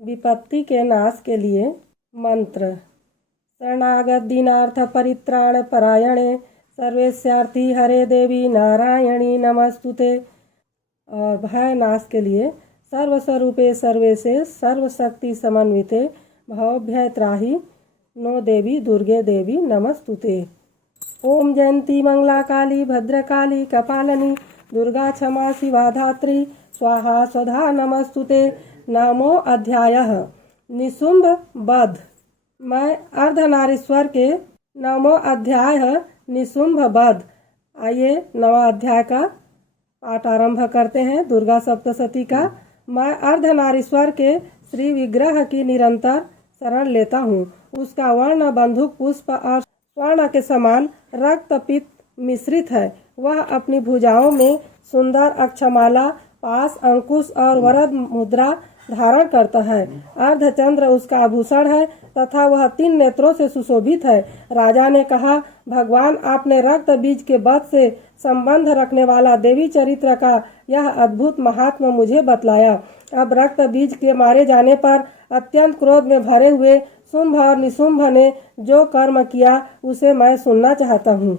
विपत्ति के नाश के लिए मंत्र। शरणागत दीनार्थ परित्राण परायणे सर्वेश्यार्थी हरे देवी नारायणी नमस्तुते। और भय नाश के लिए सर्वस्वरूपे सर्वेशे सर्वशक्ति समन्विते भवभय त्राहि नो देवी दुर्गे देवी नमस्तुते। ओम जयंती मंगला काली भद्रकाली कपालिनी दुर्गा क्षमा शिवा धात्री स्वाहा स्वधा नमस्तुते। नमो अध्यायः निशुंभ वध। मैं अर्धनारीश्वर के नवमो अध्याय निशुंभ वध। आइए नवा अध्याय का पाठ आरंभ करते हैं दुर्गा सप्तशती का। मैं अर्धनारीश्वर के श्री विग्रह की निरंतर शरण लेता हूँ। उसका वर्ण बंदूक पुष्प और स्वर्ण के समान रक्त पित्त मिश्रित है। वह अपनी भुजाओं में सुंदर अक्षमाला पास अंकुश और वरद मुद्रा धारण करता है। अर्धचंद्र उसका आभूषण है तथा वह 3 नेत्रों से सुशोभित है। राजा ने कहा, भगवान आपने रक्त बीज के वध से संबंध रखने वाला देवी चरित्र का यह अद्भुत महात्मा मुझे बतलाया। अब रक्त बीज के मारे जाने पर अत्यंत क्रोध में भरे हुए शुंभ और निशुंभ ने जो कर्म किया उसे मैं सुनना चाहता हूँ।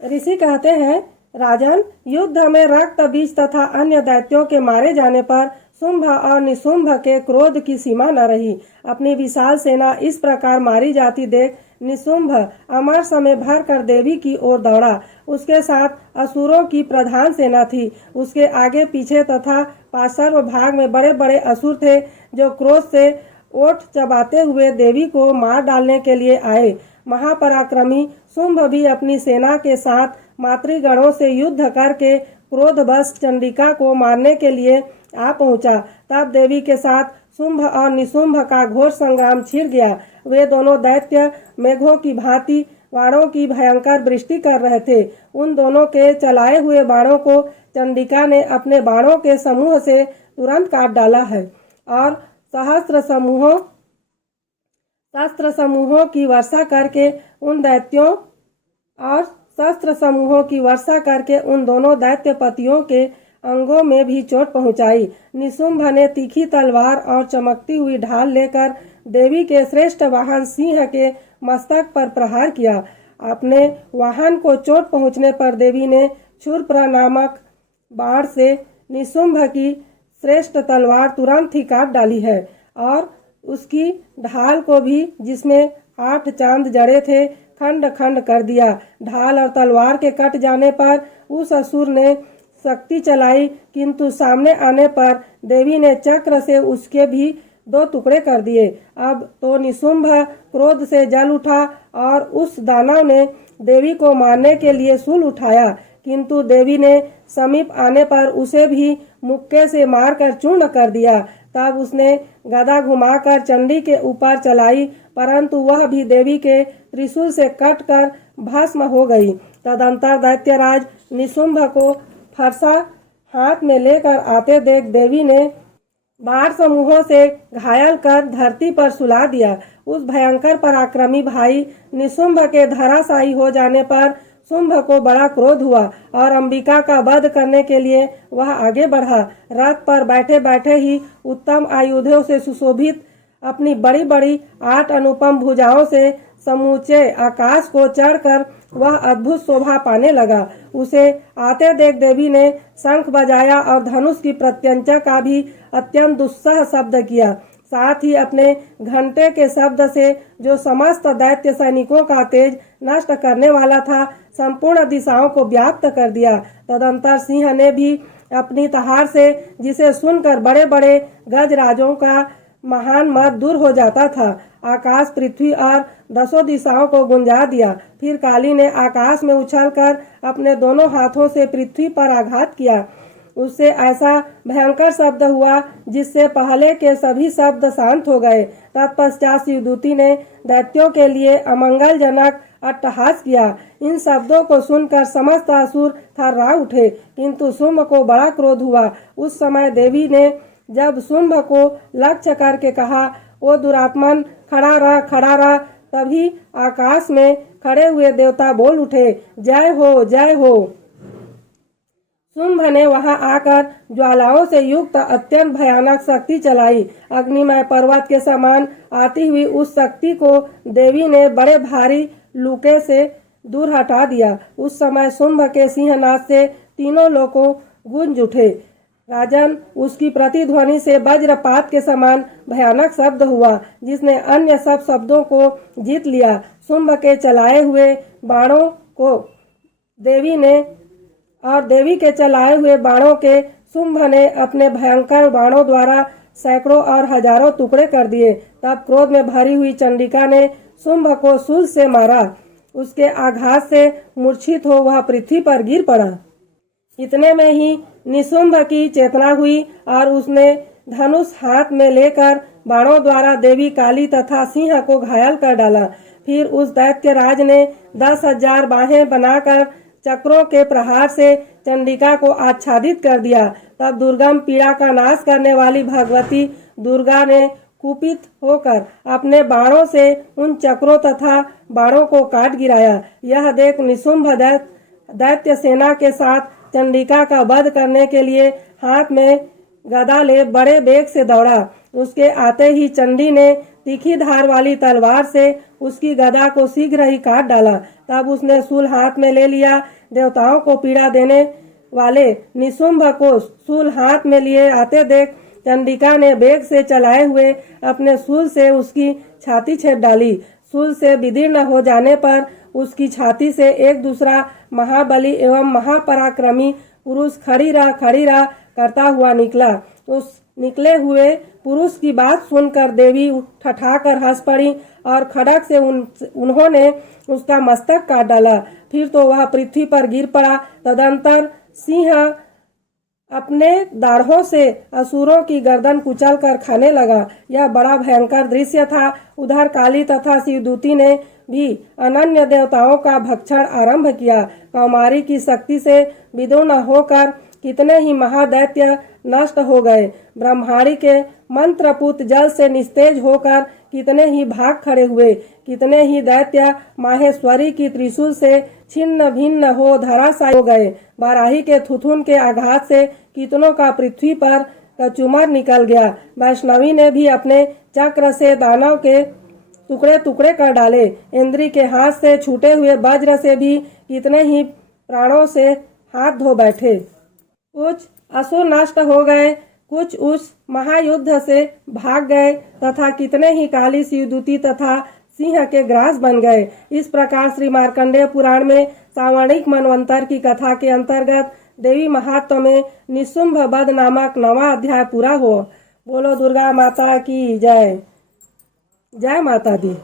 ऋषि कहते हैं, राजन, युद्ध में रक्त बीज तथा अन्य दैत्यों के मारे जाने पर शुंभ और निशुंभ के क्रोध की सीमा न रही। अपनी विशाल सेना इस प्रकार मारी जाती देख निशुंभ अमर समय भर कर देवी की ओर दौड़ा। उसके साथ असुरों की प्रधान सेना थी। उसके आगे पीछे तथा पार्श्व भाग में बड़े बड़े असुर थे जो क्रोध से ओठ चबाते हुए देवी को मार डालने के लिए आए। महापराक्रमी शुंभ भी अपनी सेना के साथ मातृगणों से युद्ध करके क्रोधवश चंडिका को मारने के लिए आ पहुंचा। तब देवी के साथ शुंभ और निशुंभ का घोर संग्राम छिड़ गया। वे दोनों दैत्य मेघों की भांति बाणों की भयंकर वृष्टि कर रहे थे। उन दोनों के चलाए हुए बाणों को चंडिका ने अपने बाणों के समूह से तुरंत काट डाला है और शस्त्र समूहों की वर्षा करके उन दोनों दैत्यपतियों के अंगों में भी चोट पहुंचाई। निशुंभ ने तीखी तलवार और चमकती हुई ढाल लेकर देवी के श्रेष्ठ वाहन सिंह के मस्तक पर प्रहार किया। अपने वाहन को चोट पहुंचने पर देवी ने क्षुरप्र नामक बाण से निशुंभ की श्रेष्ठ तलवार तुरंत ही काट डाली है और उसकी ढाल को भी, जिसमें 8 चांद जड़े थे, खंड खंड कर दिया। ढाल और तलवार के कट जाने पर उस असुर ने शक्ति चलाई, किंतु सामने आने पर देवी ने चक्र से उसके भी 2 टुकड़े कर दिए। अब तो निशुंभ क्रोध से जल उठा और उस दानव ने देवी को मारने के लिए शूल उठाया, किंतु देवी ने समीप आने पर उसे भी मुक्के से मारकर चूर्ण कर दिया। तब उसने गदा घुमाकर चंडी के ऊपर चलाई, परंतु वह भी देवी के त्रिशूल से कटकर भस्म हो गई। तदंतर दैत्यराज निशुंभ को फरसा हाथ में लेकर आते देख देवी ने बाण समूहों से घायल कर धरती पर सुला दिया। उस भयंकर पराक्रमी भाई निशुंभ के धराशायी हो जाने पर शुंभ को बड़ा क्रोध हुआ और अंबिका का वध करने के लिए वह आगे बढ़ा। रथ पर बैठे बैठे ही उत्तम आयुधों से सुशोभित अपनी बड़ी बड़ी 8 अनुपम भुजाओं से समूचे आकाश को चढ़कर वह अद्भुत शोभा पाने लगा। उसे आते देख देवी ने शंख बजाया और धनुष की प्रत्यंचा का भी अत्यंत दुस्सह शब्द किया। साथ ही अपने घंटे के शब्द से, जो समस्त दैत्य सैनिकों का तेज नष्ट करने वाला था, संपूर्ण दिशाओं को व्याप्त कर दिया। तदंतर सिंह ने भी अपनी तहार से, जिसे सुनकर बड़े बड़े गजराजों का महान मद दूर हो जाता था, आकाश पृथ्वी और 10 दिशाओं को गुंजा दिया। फिर काली ने आकाश में उछलकर अपने दोनों हाथों से पृथ्वी पर आघात किया। उससे ऐसा भयंकर शब्द हुआ जिससे पहले के सभी शब्द शांत हो गए। तत्पश्चात शिवदूती ने दैत्यों के लिए अमंगलजनक अट्टहास किया। इन शब्दों को सुनकर समस्त असुर थर्रा उठे, किंतु शुंभ को बड़ा क्रोध हुआ। उस समय देवी ने जब शुंभ को लक्ष्य करके कहा, ओ दुरात्मन, खड़ा रह, खड़ा रह, तभी आकाश में खड़े हुए देवता बोल उठे, जय हो, जय हो। शुंभ ने वहां आकर ज्वालाओं से युक्त अत्यंत भयानक शक्ति चलाई। अग्निमय पर्वत के समान आती हुई उस शक्ति को देवी ने बड़े भारी लूके से दूर हटा दिया। उस समय शुंभ के सिंहनाद से तीनों लोगों गूंज उठे। राजन, उसकी प्रतिध्वनि से वज्रपात के समान भयानक शब्द हुआ, जिसने अन्य सब शब्दों को जीत लिया। शुंभ के चलाए हुए बाणों को देवी के चलाए हुए बाणों के शुंभ ने अपने भयंकर बाणों द्वारा सैकड़ों और हजारों टुकड़े कर दिए। तब क्रोध में भरी हुई चंडिका ने शुंभ को शूल से मारा। उसके आघात से मूर्छित हो वह पृथ्वी पर गिर पड़ा। इतने में ही निशुंभ की चेतना हुई और उसने धनुष हाथ में लेकर बाणों द्वारा देवी काली तथा सिंह को घायल कर डाला। फिर उस दैत्य राज ने 10,000 बाहें बनाकर चक्रों के प्रहार से चंडिका को आच्छादित कर दिया। तब दुर्गम पीड़ा का नाश करने वाली भगवती दुर्गा ने कुपित होकर अपने बाणों से उन चक्रों तथा बाणों को काट गिराया। यह देख निशुंभ दैत्य सेना के साथ चंडिका का वध करने के लिए हाथ में गदा ले बड़े वेग से दौड़ा। उसके आते ही चंडी ने तीखी धार वाली तलवार से उसकी गदा को शीघ्र ही काट डाला। तब उसने शूल हाथ में ले लिया। देवताओं को पीड़ा देने वाले निशुंभ को शूल हाथ में लिए आते देख चंडिका ने वेग से चलाए हुए अपने शूल से उसकी छाती छेद डाली। शूल से विदीर्ण हो जाने पर उसकी छाती से एक दूसरा महाबली एवं महापराक्रमी पुरुष खड़ीरा करता हुआ निकला। उस निकले हुए पुरुष की बात सुनकर देवी ठठाकर हंस पड़ी और खड़ग से उन्होंने उसका मस्तक काट डाला। फिर तो वह पृथ्वी पर गिर पड़ा। तदंतर सिंह अपने दाढ़ों से असुरों की गर्दन कुचल कर खाने लगा। यह बड़ा भयंकर दृश्य था। उधर काली तथा शिवदूती ने भी अनन्य देवताओं का भक्षण आरंभ किया। कौमारी की शक्ति से विदुर होकर कितने ही महादैत्य नष्ट हो गए। ब्रह्माणी के मंत्रपुत जल से निस्तेज होकर कितने ही भाग खड़े हुए। कितने ही दैत्य माहेश्वरी की त्रिशूल से छिन्न भिन्न हो धराशायी हो गए। बाराही के थुथुन के आघात से कितनों का पृथ्वी पर कचूमर निकल गया। वैष्णवी ने भी अपने चक्र से दानव के टुकड़े टुकड़े कर डाले। इंद्री के हाथ से छूटे हुए वज्र से भी कितने ही प्राणों से हाथ धो बैठे। कुछ असुर नष्ट हो गए, कुछ उस महायुद्ध से भाग गए तथा कितने ही काली शिवदूती तथा सिंह के ग्रास बन गए। इस प्रकार श्री मार्कंडेय पुराण में सावर्णिक मनवंतर की कथा के अंतर्गत देवी महात्म्य में निशुंभ वध नामक 9वां अध्याय पूरा हुआ। बोलो दुर्गा माता की जय। जय माता दी।